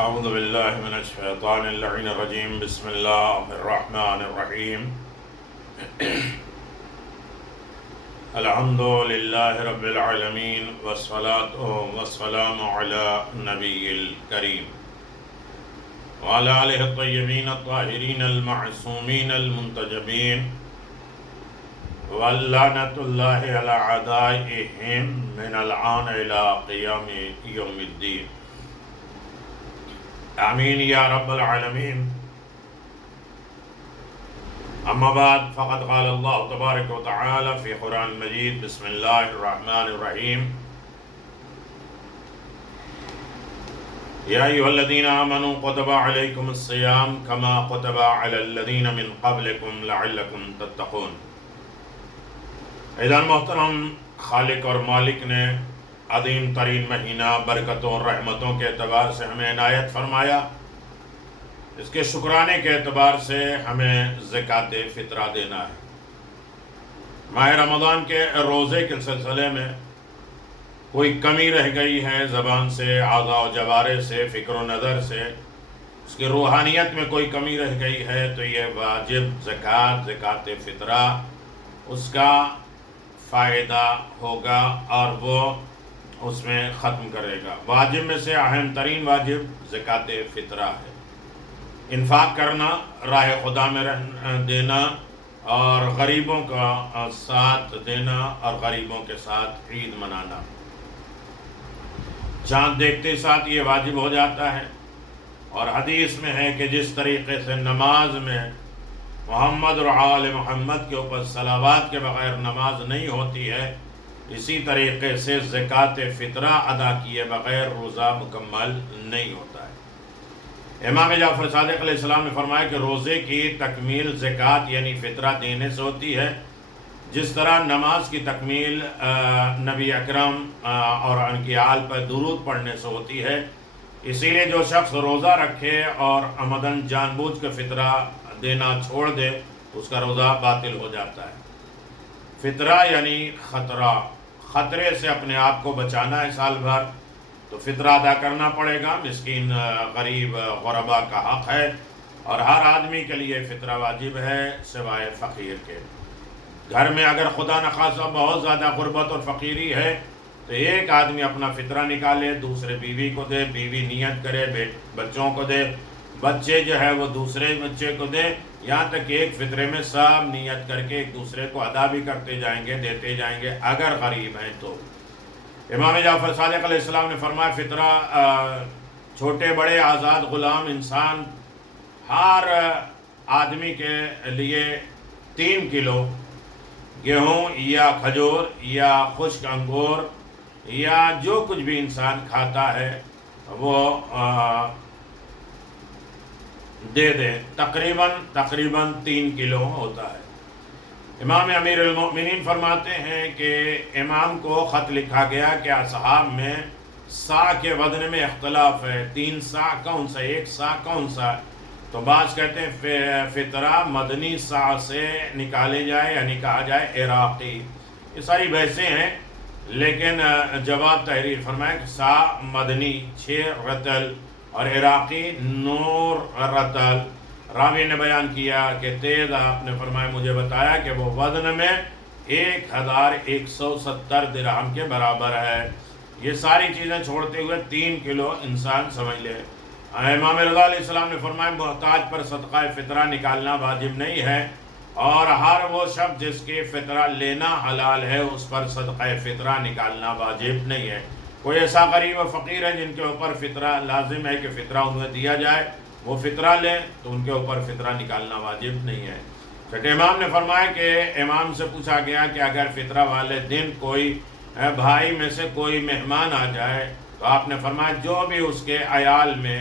اعوذ باللہ من الشیطان اللعین الرجیم بسم اللہ الرحمن الرحیم الحمد للہ رب العالمین والصلاة والسلام علی نبی الکریم وعلی آلہ الطیبین الطاہرین المعصومین المنتجبین واللعنۃ اللہ علی اعدائہم من الآن الی قیام یوم الدین آمین یا رب العالمین اما بعد فقد قال اللہ تبارک و تعالی فی قرآن مجید بسم اللہ الرحمن الرحیم یا ایھا الذین آمنوا کتب علیکم الصیام کما کتب علی الذین من قبلکم لعلکم تتقون۔ ایذان محترم، خالق اور مالک نے عظیم ترین مہینہ برکتوں اور رحمتوں کے اعتبار سے ہمیں عنایت فرمایا، اس کے شکرانے کے اعتبار سے ہمیں زکوٰۃ فطرہ دینا ہے۔ ماہ رمضان کے روزے کے سلسلے میں کوئی کمی رہ گئی ہے، زبان سے، اعضاء و جوارح سے، فکر و نظر سے اس کی روحانیت میں کوئی کمی رہ گئی ہے تو یہ واجب زکوٰۃ فطرہ اس کا فائدہ ہوگا اور وہ اس میں ختم کرے گا۔ واجب میں سے اہم ترین واجب زکوٰۃ فطرہ ہے۔ انفاق کرنا، راہ خدا میں دینا اور غریبوں کا ساتھ دینا اور غریبوں کے ساتھ عید منانا۔ چاند دیکھتے ساتھ یہ واجب ہو جاتا ہے، اور حدیث میں ہے کہ جس طریقے سے نماز میں محمد اور آل محمد کے اوپر صلوات کے بغیر نماز نہیں ہوتی ہے، اسی طریقے سے زکوٰۃ فطرہ ادا کیے بغیر روزہ مکمل نہیں ہوتا ہے۔ امام جعفر صادق علیہ السلام نے فرمایا کہ روزے کی تکمیل زکوٰۃ یعنی فطرہ دینے سے ہوتی ہے، جس طرح نماز کی تکمیل نبی اکرم اور ان کی آل پر درود پڑھنے سے ہوتی ہے۔ اسی لیے جو شخص روزہ رکھے اور عمدن جان بوجھ کے فطرہ دینا چھوڑ دے اس کا روزہ باطل ہو جاتا ہے۔ فطرہ یعنی خطرے سے اپنے آپ کو بچانا ہے سال بھر، تو فطرہ ادا کرنا پڑے گا۔ مسکین، غریب، غربا کا حق ہے، اور ہر آدمی کے لیے فطرہ واجب ہے سوائے فقیر کے۔ گھر میں اگر خدا نخواستہ بہت زیادہ غربت اور فقیری ہے تو ایک آدمی اپنا فطرہ نکالے، دوسرے بیوی کو دے، بیوی نیت کرے، بچوں کو دے، بچے جو ہے وہ دوسرے بچے کو دے، یہاں تک کہ ایک فطرے میں سب نیت کر کے ایک دوسرے کو ادا بھی کرتے جائیں گے، دیتے جائیں گے اگر غریب ہیں تو۔ امام جعفر صادق علیہ السلام نے فرمایا فطرہ چھوٹے بڑے، آزاد غلام، انسان، ہر آدمی کے لیے 3 کلو گیہوں یا کھجور یا خشک انگور یا جو کچھ بھی انسان کھاتا ہے وہ دے دے، تقریباً 3 کلو ہوتا ہے۔ امام امیر المؤمنین فرماتے ہیں کہ امام کو خط لکھا گیا کہ اصحاب میں سا کے وزن میں اختلاف ہے، 3 سا کون سا، 1 سا کون سا؟ تو بعض کہتے ہیں فطرہ مدنی سا سے نکالے جائے یعنی کہا جائے عراقی۔ یہ ساری بحثیں ہیں، لیکن جواب تحریر فرمایا کہ سا مدنی 6 رطل اور عراقی 9 رطل۔ راوی نے بیان کیا کہ تیز آپ نے فرمایا مجھے بتایا کہ وہ وزن میں 1170 درہم کے برابر ہے۔ یہ ساری چیزیں چھوڑتے ہوئے 3 کلو انسان سمجھ لے۔ امام رضا علیہ السلام نے فرمایا محتاج پر صدقہ فطرہ نکالنا واجب نہیں ہے، اور ہر وہ شخص جس کی فطرہ لینا حلال ہے اس پر صدقہ فطرہ نکالنا واجب نہیں ہے۔ کوئی ایسا غریب و فقیر ہے جن کے اوپر فطرہ لازم ہے کہ فطرہ انہیں دیا جائے، وہ فطرہ لیں تو ان کے اوپر فطرہ نکالنا واجب نہیں ہے۔ چھٹے امام نے فرمایا کہ امام سے پوچھا گیا کہ اگر فطرہ والے دن کوئی بھائی میں سے کوئی مہمان آ جائے تو آپ نے فرمایا جو بھی اس کے عیال میں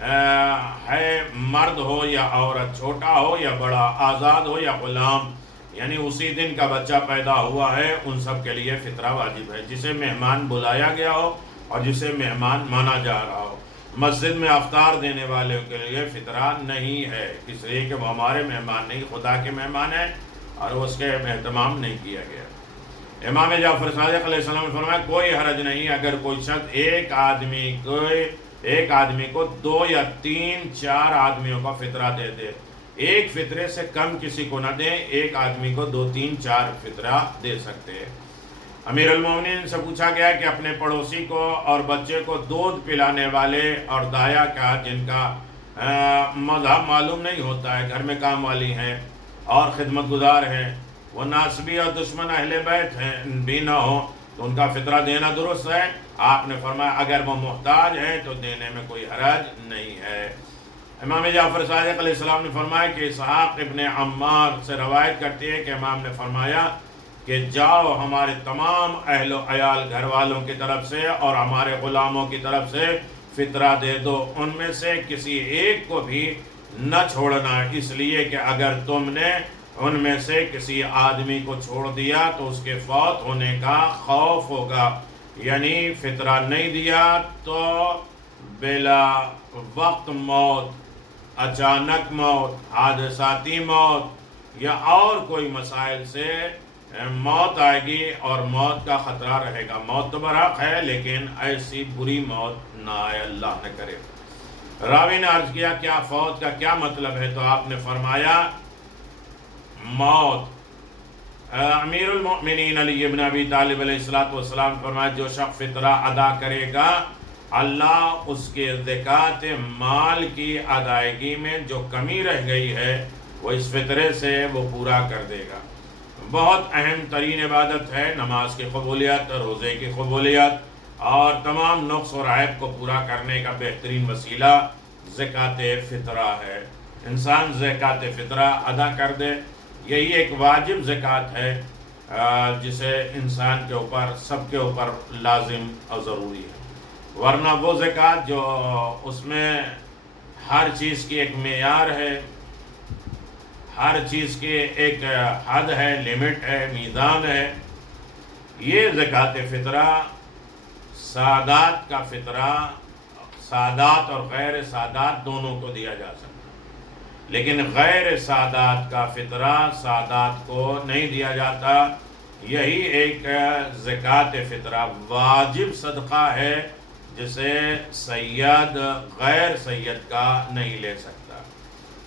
ہے، مرد ہو یا عورت، چھوٹا ہو یا بڑا، آزاد ہو یا غلام، یعنی اسی دن کا بچہ پیدا ہوا ہے، ان سب کے لیے فطرہ واجب ہے، جسے مہمان بلایا گیا ہو اور جسے مہمان مانا جا رہا ہو۔ مسجد میں افطار دینے والوں کے لیے فطرہ نہیں ہے، اس لیے کہ وہ ہمارے مہمان نہیں، خدا کے مہمان ہیں اور اس کے اہتمام نہیں کیا گیا۔ امام جعفر صادق علیہ السلام نے فرمایا کوئی حرج نہیں اگر کوئی شخص ایک آدمی کوئی ایک آدمی کو 2 یا 3 4 آدمیوں کا فطرہ دے دے، ایک فطرے سے کم کسی کو نہ دیں، ایک آدمی کو 2 3 4 فطرہ دے سکتے ہیں۔ امیر المومنین سے پوچھا گیا کہ اپنے پڑوسی کو اور بچے کو دودھ پلانے والے اور دایا کا جن کا مذہب معلوم نہیں ہوتا ہے، گھر میں کام والی ہیں اور خدمت گزار ہیں، وہ ناسبی اور دشمن اہل بیت ہیں بھی نہ ہو تو ان کا فطرہ دینا درست ہے؟ آپ نے فرمایا اگر وہ محتاج ہیں تو دینے میں کوئی حرج نہیں ہے۔ امام جعفر صادق علیہ السلام نے فرمایا کہ اسحاق ابن عمار سے روایت کرتی ہے کہ امام نے فرمایا کہ جاؤ ہمارے تمام اہل و عیال گھر والوں کی طرف سے اور ہمارے غلاموں کی طرف سے فطرہ دے دو، ان میں سے کسی ایک کو بھی نہ چھوڑنا، اس لیے کہ اگر تم نے ان میں سے کسی آدمی کو چھوڑ دیا تو اس کے فوت ہونے کا خوف ہوگا، یعنی فطرہ نہیں دیا تو بلا وقت موت، اچانک موت، حادثاتی موت یا اور کوئی مسائل سے موت آئے گی اور موت کا خطرہ رہے گا۔ موت تو برحق ہے لیکن ایسی بری موت نہ آئے، اللہ نہ کرے۔ راوی نے عرض کیا کیا فوت کا کیا مطلب ہے؟ تو آپ نے فرمایا موت۔ امیر المؤمنین علی ابن ابی طالب علیہ السلام فرمایا جو شخص فطرہ ادا کرے گا اللہ اس کے زکوٰۃ مال کی ادائیگی میں جو کمی رہ گئی ہے وہ اس فطرے سے وہ پورا کر دے گا۔ بہت اہم ترین عبادت ہے نماز کی قبولیت، روزے کی قبولیت اور تمام نقص اور عیب کو پورا کرنے کا بہترین وسیلہ زکوٰۃ فطرہ ہے۔ انسان زکوٰۃ فطرہ ادا کر دے، یہی ایک واجب زکوٰۃ ہے جسے انسان کے اوپر سب کے اوپر لازم اور ضروری ہے، ورنہ وہ زکوٰۃ جو اس میں ہر چیز کی ایک معیار ہے، ہر چیز کی ایک حد ہے، لیمٹ ہے، میزان ہے، یہ زکوٰۃ فطرہ سادات کا فطرہ، سادات اور غیر سادات دونوں کو دیا جا سکتا ہے، لیکن غیر سادات کا فطرہ سادات کو نہیں دیا جاتا۔ یہی ایک زکوٰۃ فطرہ واجب صدقہ ہے جسے سید غیر سید کا نہیں لے سکتا۔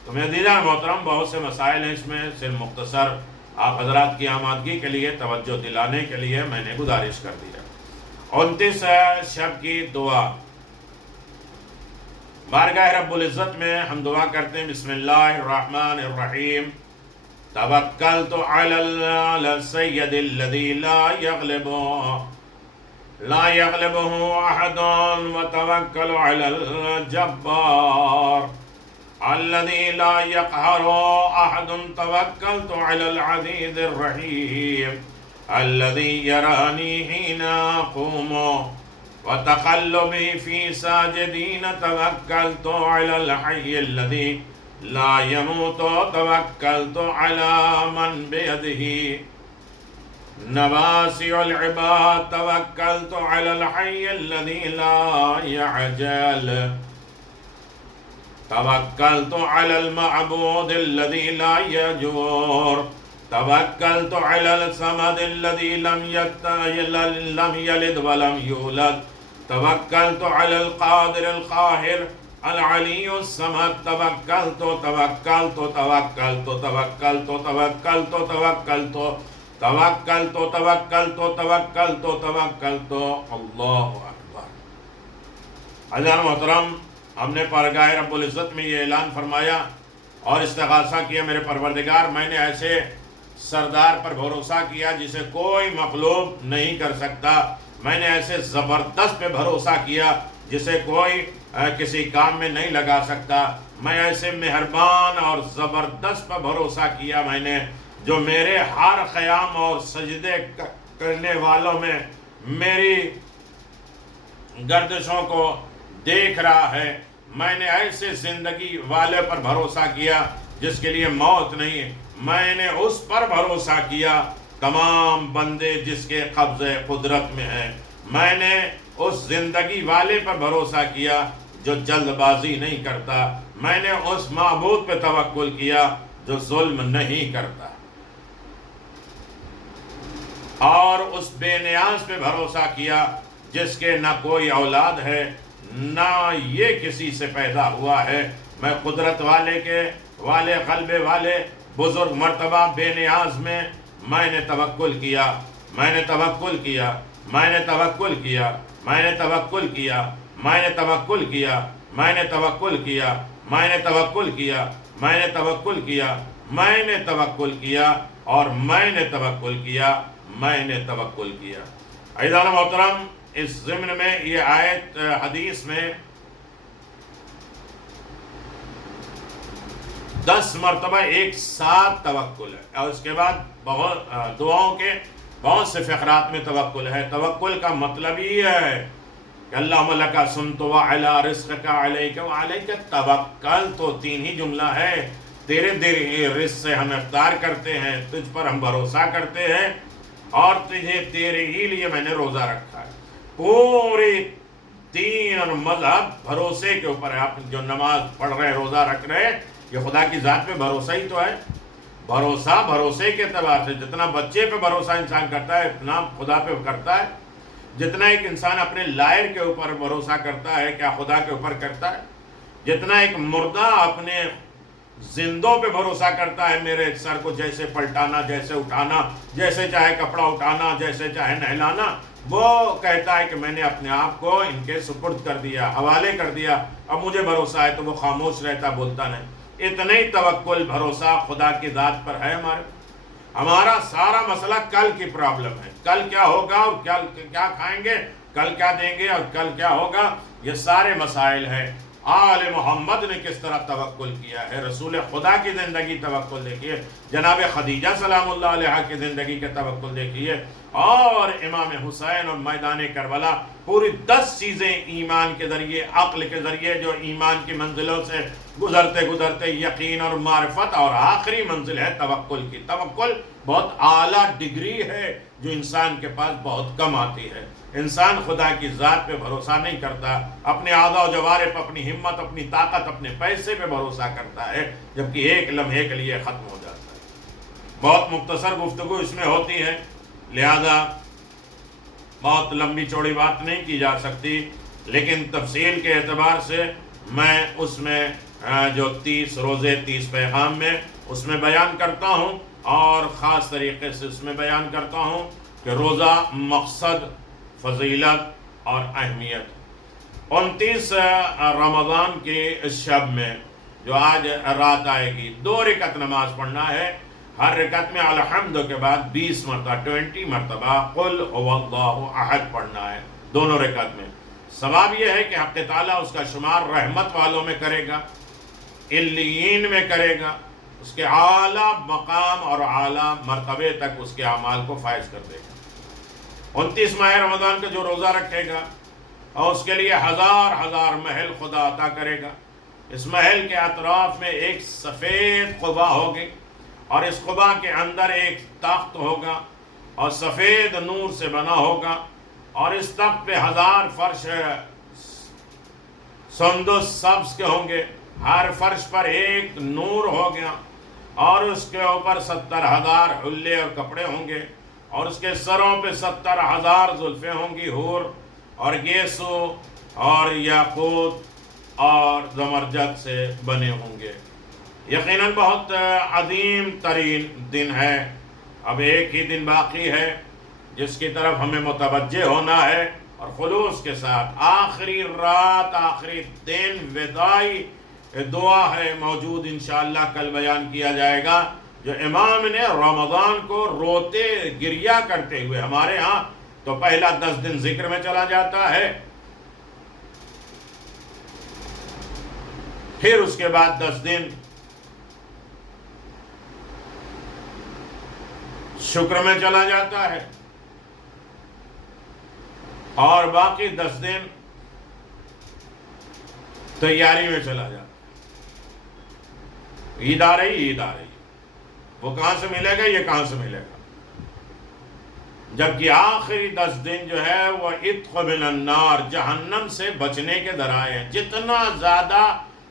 تو میرے عزیزان محترم بہت سے مسائل ہیں، اس میں صرف مختصر آپ حضرات کی آمادگی کے لیے توجہ دلانے کے لیے میں نے گزارش کر دی ہے۔ 29 شب کی دعا، بارگاہ رب العزت میں ہم دعا کرتے ہیں بسم اللہ الرحمن الرحیم توکلت علی السید الذی لا یغلبہ احد وتوکل علی الجبار الذي لا يقهر أحد توكلت على العزيز الرحيم الذي يراني حين أقوم وتقلبي في ساجدين توكلت على الحي الذي لا يموت توكلت على من بيده نواسع العباد توكلت على الحي الذي لا يعجل توکلت علی المعبود الذی لا یجور توکلت علی الصمد الذی لم یلد ولم یولد توکلت علی القادر القاہر العلی الصمد توکلت توکلت توکلت توکلت توکلت توکلت توکلت توکلت توکلت توکلت اللہ اکبر۔ حضرات محترم، ہم نے بارگاہ رب العزت میں یہ اعلان فرمایا اور استغاثہ کیا، میرے پروردگار میں نے ایسے سردار پر بھروسہ کیا جسے کوئی مغلوب نہیں کر سکتا، میں نے ایسے زبردست پہ بھروسہ کیا جسے کوئی کسی کام میں نہیں لگا سکتا، میں ایسے مہربان اور زبردست پہ بھروسہ کیا میں نے جو میرے ہر قیام اور سجدے کرنے والوں میں میری گردشوں کو دیکھ رہا ہے، میں نے ایسے زندگی والے پر بھروسہ کیا جس کے لیے موت نہیں، میں نے اس پر بھروسہ کیا تمام بندے جس کے قبضے قدرت میں ہیں، میں نے اس زندگی والے پر بھروسہ کیا جو جلد بازی نہیں کرتا، میں نے اس معبود پہ توکل کیا جو ظلم نہیں کرتا، اور اس بے نیاز پہ بھروسہ کیا جس کے نہ کوئی اولاد ہے نہ یہ کسی سے پیدا ہوا ہے۔ میں قدرت والے قلب والے بزرگ مرتبہ بے نیاز میں میں نے توکل کیا، میں نے توکل کیا، میں نے توکل کیا، میں نے توکل کیا، میں نے توکل کیا، میں نے توکل کیا، میں نے توکل کیا، میں نے توکل کیا، میں نے توکل کیا، اور میں نے توکل کیا، میں نے توکل کیا۔ عزیزان محترم، اس ضمن میں یہ آیت حدیث میں 10 مرتبہ ایک ساتھ توکل ہے، اور اس کے بعد بہت دعاؤں کے بہت سے فقرات میں توکل ہے۔ توکل کا مطلب یہ ہے کہ اللہم لکا سمت وعلی رزقک علیک وعلیک توکل، تو 3 ہی جملہ ہے۔ تیرے رزق سے ہم افطار کرتے ہیں، تجھ پر ہم بھروسہ کرتے ہیں، اور تیرے ہی لیے میں نے روزہ رکھا ہے۔ پورے دین اور مذہب بھروسے کے اوپر ہے۔ آپ جو نماز پڑھ رہے ہیں، روزہ رکھ رہے ہیں، یہ خدا کی ذات پہ بھروسہ ہی تو ہے۔ بھروسے کے اعتبار سے جتنا بچے پہ بھروسہ انسان کرتا ہے، اتنا خدا پہ کرتا ہے۔ جتنا ایک انسان اپنے لائر کے اوپر بھروسہ کرتا ہے، کیا خدا کے اوپر کرتا ہے؟ جتنا ایک مردہ اپنے زندوں پہ بھروسہ کرتا ہے، میرے سر کو جیسے پلٹانا، جیسے اٹھانا، جیسے چاہے کپڑا اٹھانا، جیسے چاہے نہلانا، وہ کہتا ہے کہ میں نے اپنے آپ کو ان کے سپرد کر دیا، حوالے کر دیا، اب مجھے بھروسہ ہے، تو وہ خاموش رہتا، بولتا نہیں۔ اتنا ہی توکل، بھروسہ خدا کی ذات پر ہے ہمارا سارا مسئلہ کل کی پرابلم ہے۔ کل کیا ہوگا، اور کل کیا کھائیں گے، کل کیا دیں گے، اور کل کیا ہوگا، یہ سارے مسائل ہیں۔ آل محمد نے کس طرح توکل کیا ہے، رسول خدا کی زندگی توکل دیکھیے، جناب خدیجہ سلام اللہ علیہ کی زندگی کے توکل دیکھیے، اور امام حسین اور میدان کربلا، پوری 10 چیزیں ایمان کے ذریعے، عقل کے ذریعے، جو ایمان کی منزلوں سے گزرتے گزرتے یقین اور معرفت، اور آخری منزل ہے توکل کی۔ توکل بہت اعلیٰ ڈگری ہے جو انسان کے پاس بہت کم آتی ہے۔ انسان خدا کی ذات پہ بھروسہ نہیں کرتا، اپنے اعضاء و جوارح پہ، اپنی ہمت، اپنی طاقت، اپنے پیسے پہ بھروسہ کرتا ہے، جبکہ ایک لمحے کے لیے ختم ہو جاتا ہے۔ بہت مختصر گفتگو اس میں ہوتی ہے، لہذا بہت لمبی چوڑی بات نہیں کی جا سکتی، لیکن تفصیل کے اعتبار سے میں اس میں جو 30 روزے 30 پیغام میں اس میں بیان کرتا ہوں، اور خاص طریقے سے اس میں بیان کرتا ہوں کہ روزہ مقصد، فضیلت اور اہمیت۔ 29 رمضان کے اس شب میں جو آج رات آئے گی، 2 رکعت نماز پڑھنا ہے۔ ہر رکعت میں الحمد کے بعد 20 مرتبہ 20 مرتبہ قل هو اللہ احد پڑھنا ہے، دونوں رکعت میں۔ ثواب یہ ہے کہ حق تعالیٰ اس کا شمار رحمت والوں میں کرے گا، علیین میں کرے گا، اس کے اعلیٰ مقام اور اعلیٰ مرتبے تک اس کے اعمال کو فائز کر دے گا۔ 29 ماہ رمضان کا جو روزہ رکھے گا، اور اس کے لیے ہزار محل خدا عطا کرے گا۔ اس محل کے اطراف میں ایک سفید قبا ہوگی، اور اس قبا کے اندر ایک تخت ہوگا، اور سفید نور سے بنا ہوگا، اور اس تخت پہ 1000 فرش سندس سبز کے ہوں گے، ہر فرش پر ایک نور ہوگا، اور اس کے اوپر 70,000 حلے اور کپڑے ہوں گے، اور اس کے سروں پہ 70,000 زلفیں ہوں گی، حور اور گیسو اور یاقوت اور زمرجد سے بنے ہوں گے۔ یقیناً بہت عظیم ترین دن ہے۔ اب ایک ہی دن باقی ہے جس کی طرف ہمیں متوجہ ہونا ہے، اور خلوص کے ساتھ آخری رات، آخری دن، وداعی دعا ہے موجود، انشاءاللہ کل بیان کیا جائے گا، جو امام نے رمضان کو روتے گریہ کرتے ہوئے، ہمارے ہاں تو پہلا 10 دن ذکر میں چلا جاتا ہے، پھر اس کے بعد 10 دن شکر میں چلا جاتا ہے، اور باقی 10 دن تیاری میں چلا جاتا ہے۔ عید آ رہی، وہ کہاں سے ملے گا، یہ کہاں سے ملے گا؟ جبکہ آخری 10 دن جو ہے وہ عتق من النار، جہنم سے بچنے کے ذرائع ہیں۔ جتنا زیادہ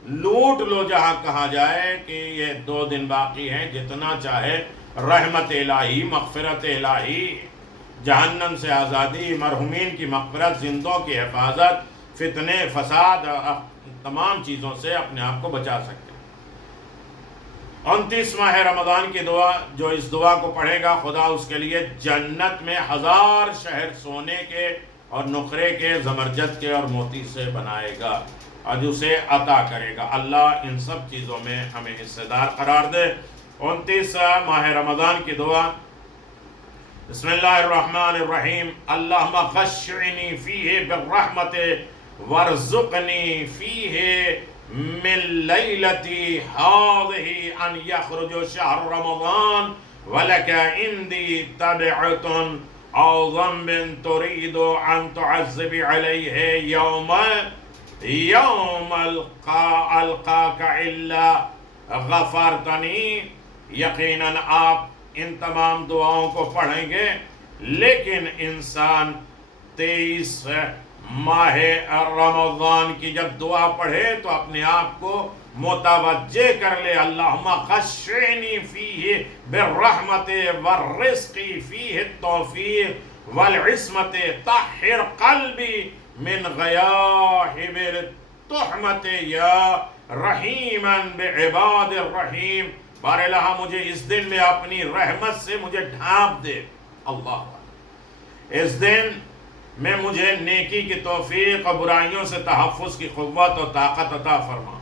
لوٹ لو، جہاں کہا جائے کہ یہ 2 دن باقی ہیں، جتنا چاہے رحمت الہی، مغفرت الہی، جہنم سے آزادی، مرحومین کی مغفرت، زندوں کی حفاظت، فتنے فساد تمام چیزوں سے اپنے آپ کو بچا سکتے ہیں۔ 29 ماہ رمضان کی دعا، جو اس دعا کو پڑھے گا خدا اس کے لیے جنت میں 1000 شہر سونے کے اور نقرے کے، زمرجد کے اور موتی سے بنائے گا اور اسے عطا کرے گا۔ اللہ ان سب چیزوں میں ہمیں حصے دار قرار دے۔ 29 ماہ رمضان کی دعا، بسم اللہ الرحمن الرحیم، اللہم غشعنی فیہ بالرحمت وارزقنی فیہ من لیلتی ہذہ ان یخرج شہر رمضان ولک عندی تبعۃ او ذنب ترید ان تعذب علیہ یوم القاک الا غفرتنی۔ یقیناً آپ ان تمام دعاؤں کو پڑھیں گے، لیکن انسان 23 ماہ رمضان کی جب دعا پڑھے تو اپنے آپ کو متوجہ کر لے، اللہم غشعنی فیہ بالرحمت والرزق فیہ التوفیق والعصمت طہر قلبی من غیاہب التہمت یا رحیما بعباد الرحیم۔ بار الہ مجھے اس دن میں اپنی رحمت سے مجھے ڈھانپ دے، اللہ اس دن میں مجھے نیکی کی توفیق اور برائیوں سے تحفظ کی قوت اور طاقت عطا فرما،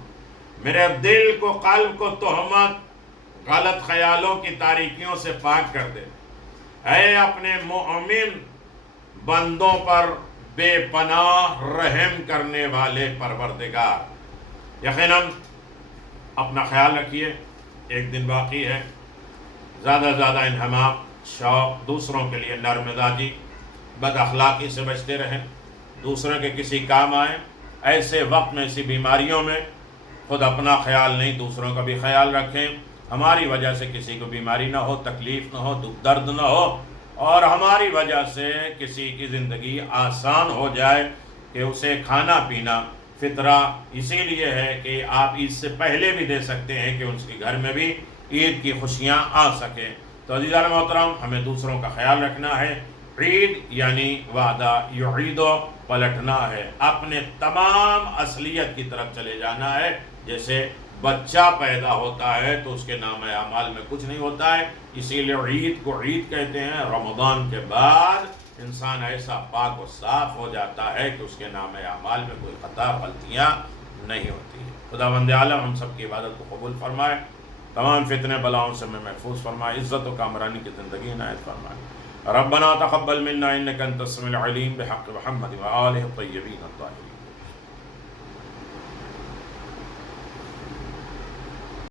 میرے دل کو، قلب کو تہمت، غلط خیالوں کی تاریکیوں سے پاک کر دے۔ اے اپنے مومن بندوں پر بے پناہ رحم کرنے والے پروردگار، یقیناً اپنا خیال رکھیے، ایک دن باقی ہے، زیادہ زیادہ انہمام، شوق، دوسروں کے لیے نرم مزاجی، بد اخلاقی سے بچتے رہیں، دوسروں کے کسی کام آئیں۔ ایسے وقت میں، ایسی بیماریوں میں خود اپنا خیال نہیں، دوسروں کا بھی خیال رکھیں، ہماری وجہ سے کسی کو بیماری نہ ہو، تکلیف نہ ہو، دکھ درد نہ ہو، اور ہماری وجہ سے کسی کی زندگی آسان ہو جائے کہ اسے کھانا پینا فطرہ اسی لیے ہے کہ آپ عید سے پہلے بھی دے سکتے ہیں کہ اس کے گھر میں بھی عید کی خوشیاں آ سکیں۔ تو عزیزان محترم، ہمیں دوسروں کا خیال رکھنا ہے۔ عید یعنی وعدہ یعید، پلٹنا ہے، اپنے تمام اصلیت کی طرف چلے جانا ہے۔ جیسے بچہ پیدا ہوتا ہے تو اس کے نام اعمال میں کچھ نہیں ہوتا ہے، اسی لیے عید کو عید کہتے ہیں۔ رمضان کے بعد انسان ایسا پاک و صاف ہو جاتا ہے کہ اس کے نام اعمال میں کوئی خطا، غلطیاں نہیں ہوتی ہیں۔ خداوند عالم ہم سب کی عبادت کو قبول فرمائے، تمام فتنے بلاؤں سے میں محفوظ فرمائے، عزت و کامرانی کی زندگی عنایت فرمائے۔ ربنا تقبل منا انك انت السميع العليم بحق محمد وآله الطيبين الطاهرين۔